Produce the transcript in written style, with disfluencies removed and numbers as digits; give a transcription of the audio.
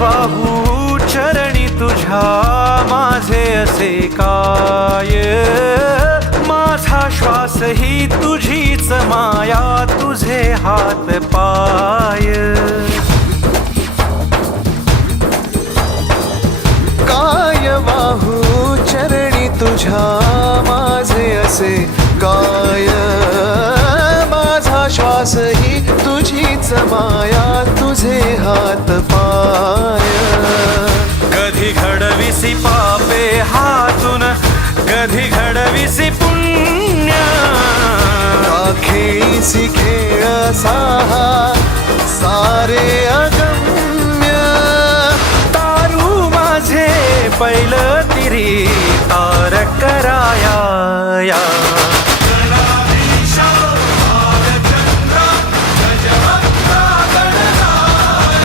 वाहू चरणी तुझ्या माझे असे काय, माझा श्वास ही तुझीच माया, तुझे हात पाय. काय वाहू चरणी तुझ्या माझे असे काय, माझा श्वास ही तुझीच माया, तुझे हात पाय. कधी घडविसी पापे हातून, कधी घडविसी पुण्य, खेळीसी खेळ साहा सारे अगम्य. तारू माझे पैल तिरी तार कराया.